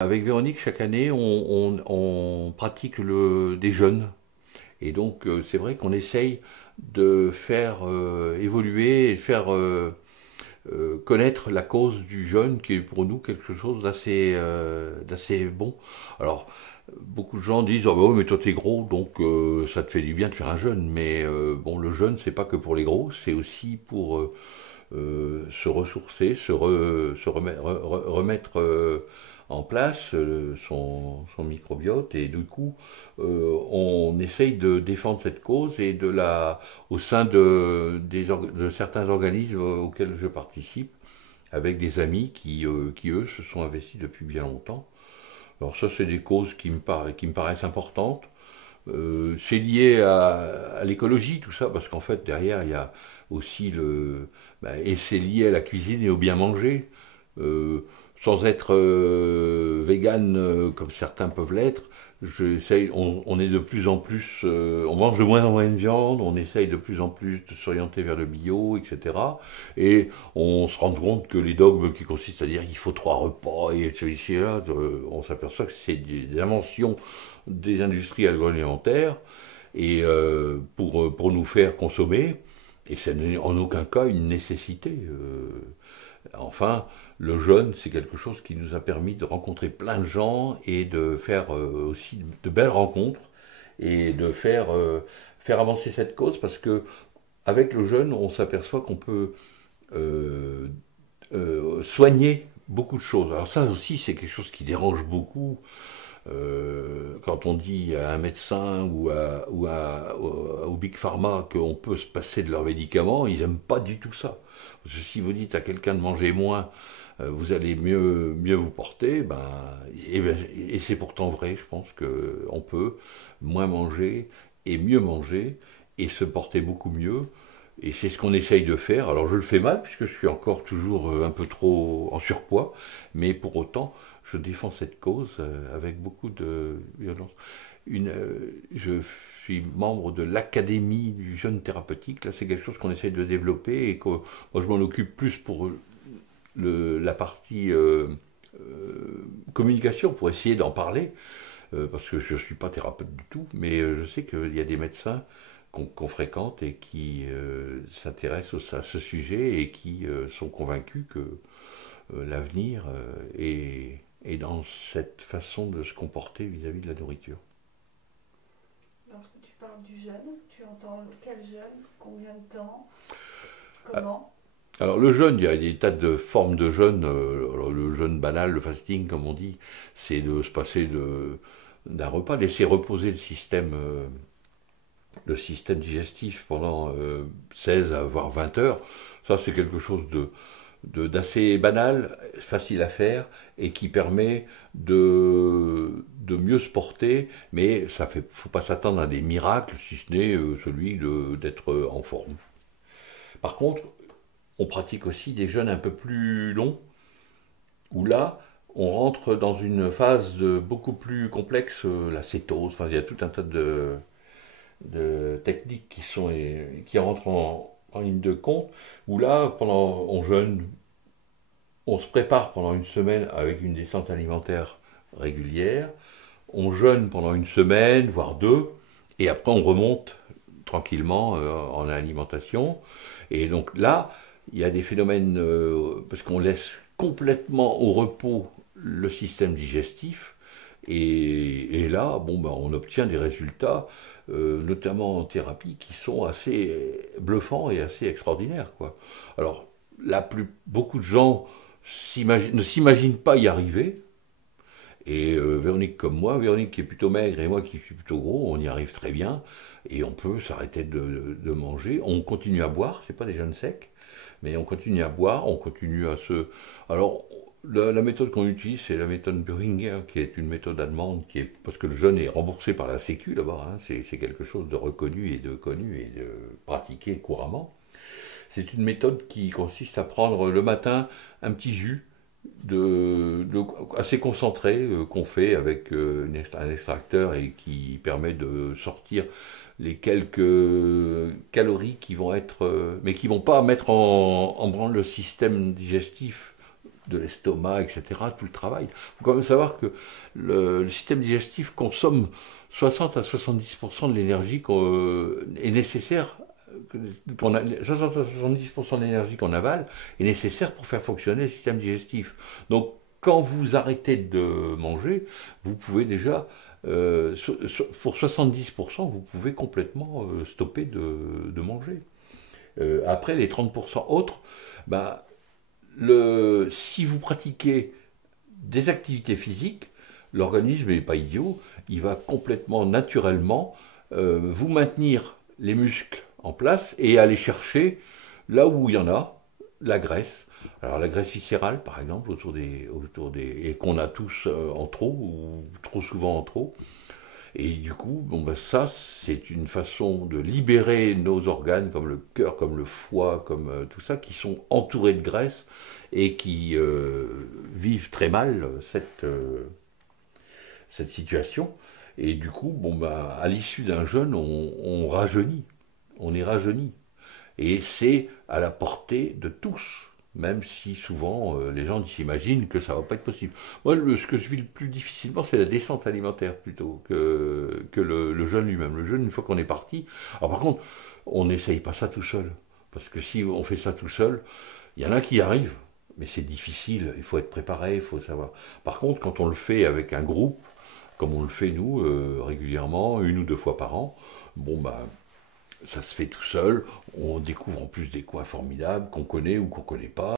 Avec Véronique, chaque année, on pratique des jeûnes. Et donc, c'est vrai qu'on essaye de faire évoluer et faire connaître la cause du jeûne, qui est pour nous quelque chose d'assez bon. Alors, beaucoup de gens disent, oh bah oui, mais toi t'es gros, donc ça te fait du bien de faire un jeûne. Mais bon, le jeûne, c'est pas que pour les gros, c'est aussi pour se ressourcer, remettre en place son microbiote, et du coup on essaye de défendre cette cause et au sein de certains organismes auxquels je participe avec des amis qui eux se sont investis depuis bien longtemps. Alors ça, c'est des causes qui me paraissent importantes. C'est lié à l'écologie, tout ça, parce qu'en fait, derrière, il y a aussi et c'est lié à la cuisine et au bien manger. Sans être vegan comme certains peuvent l'être, on est de plus en plus, on mange de moins en moins de viande, on essaye de plus en plus de s'orienter vers le bio, etc. Et on se rend compte que les dogmes qui consistent à dire qu'il faut 3 repas et celui-ci là, on s'aperçoit que c'est des inventions des industries agroalimentaires et pour nous faire consommer, et ce n'est en aucun cas une nécessité. Enfin, le jeûne, c'est quelque chose qui nous a permis de rencontrer plein de gens et de faire aussi de belles rencontres et de faire avancer cette cause, parce que avec le jeûne, on s'aperçoit qu'on peut euh, soigner beaucoup de choses. Alors ça aussi, c'est quelque chose qui dérange beaucoup. Quand on dit à un médecin au Big Pharma qu'on peut se passer de leurs médicaments, ils n'aiment pas du tout ça. Parce que si vous dites à quelqu'un de manger moins, vous allez mieux vous porter, et c'est pourtant vrai, je pense qu'on peut moins manger et mieux manger et se porter beaucoup mieux. Et c'est ce qu'on essaye de faire. Alors je le fais mal, puisque je suis encore toujours un peu trop en surpoids, mais pour autant, je défends cette cause avec beaucoup de violence. Je suis membre de l'Académie du jeûne thérapeutique. Là, c'est quelque chose qu'on essaie de développer et que moi, je m'en occupe plus pour la partie communication, pour essayer d'en parler, parce que je ne suis pas thérapeute du tout, mais je sais qu'il y a des médecins qu'on fréquente et qui s'intéressent à ce sujet et qui sont convaincus que l'avenir est dans cette façon de se comporter vis-à-vis de la nourriture. Lorsque tu parles du jeûne, tu entends quel jeûne, combien de temps, Ah, comment? Alors le jeûne, il y a des tas de formes de jeûne. Alors, le jeûne banal, le fasting, comme on dit, c'est de se passer d'un repas, laisser reposer le système digestif pendant 16 à voire 20 heures. Ça, c'est quelque chose d'assez banal, facile à faire et qui permet de mieux se porter, mais faut pas s'attendre à des miracles, si ce n'est celui d'être en forme. Par contre, on pratique aussi des jeûnes un peu plus longs, où là, on rentre dans une phase beaucoup plus complexe, la cétose, enfin, il y a tout un tas de techniques qui rentrent en ligne de compte, où là, on jeûne, on se prépare pendant une semaine avec une descente alimentaire régulière, on jeûne pendant une semaine, voire deux, et après on remonte tranquillement en alimentation. Et donc là, il y a des phénomènes, parce qu'on laisse complètement au repos le système digestif, et là, on obtient des résultats, notamment en thérapie, qui sont assez bluffants et assez extraordinaires, quoi. Alors, beaucoup de gens ne s'imaginent pas y arriver, et Véronique comme moi, Véronique qui est plutôt maigre et moi qui suis plutôt gros, on y arrive très bien, et on peut s'arrêter de manger, on continue à boire, c'est pas des jeûnes secs, mais on continue à boire, on continue à se... Alors, la méthode qu'on utilise, c'est la méthode Buringer, qui est une méthode allemande, parce que le jeûne est remboursé par la Sécu là-bas, hein, c'est quelque chose de reconnu et de connu et de pratiqué couramment. C'est une méthode qui consiste à prendre le matin un petit jus assez concentré qu'on fait avec un extracteur et qui permet de sortir les quelques calories qui vont être, mais qui vont pas mettre en branle le système digestif de l'estomac, etc., tout le travail. Il faut quand même savoir que le système digestif consomme 60 à 70% de l'énergie est nécessaire, 60 à 70% de l'énergie qu'on avale est nécessaire pour faire fonctionner le système digestif. Donc, quand vous arrêtez de manger, vous pouvez déjà, pour 70%, vous pouvez complètement stopper de manger. Après, les 30% autres, bah, si vous pratiquez des activités physiques, l'organisme n'est pas idiot, il va complètement naturellement vous maintenir les muscles en place et aller chercher là où il y en a, la graisse. Alors la graisse viscérale, par exemple, et qu'on a tous en trop, ou trop souvent en trop. Et du coup, bon, ben ça, c'est une façon de libérer nos organes, comme le cœur, comme le foie, comme tout ça, qui sont entourés de graisse et qui vivent très mal cette situation. Et du coup, bon, ben, à l'issue d'un jeûne, on rajeunit. On est rajeuni. Et c'est à la portée de tous. Même si souvent les gens s'imaginent que ça va pas être possible. Moi, ce que je vis le plus difficilement, c'est la descente alimentaire plutôt que le jeûne lui-même. Le jeûne, une fois qu'on est parti. Alors par contre, on n'essaye pas ça tout seul. Parce que si on fait ça tout seul, il y en a qui y arrivent. Mais c'est difficile, il faut être préparé, il faut savoir. Par contre, quand on le fait avec un groupe, comme on le fait nous, régulièrement, 1 ou 2 fois par an, bon ben, ça se fait tout seul, on découvre en plus des coins formidables qu'on connaît ou qu'on connaît pas.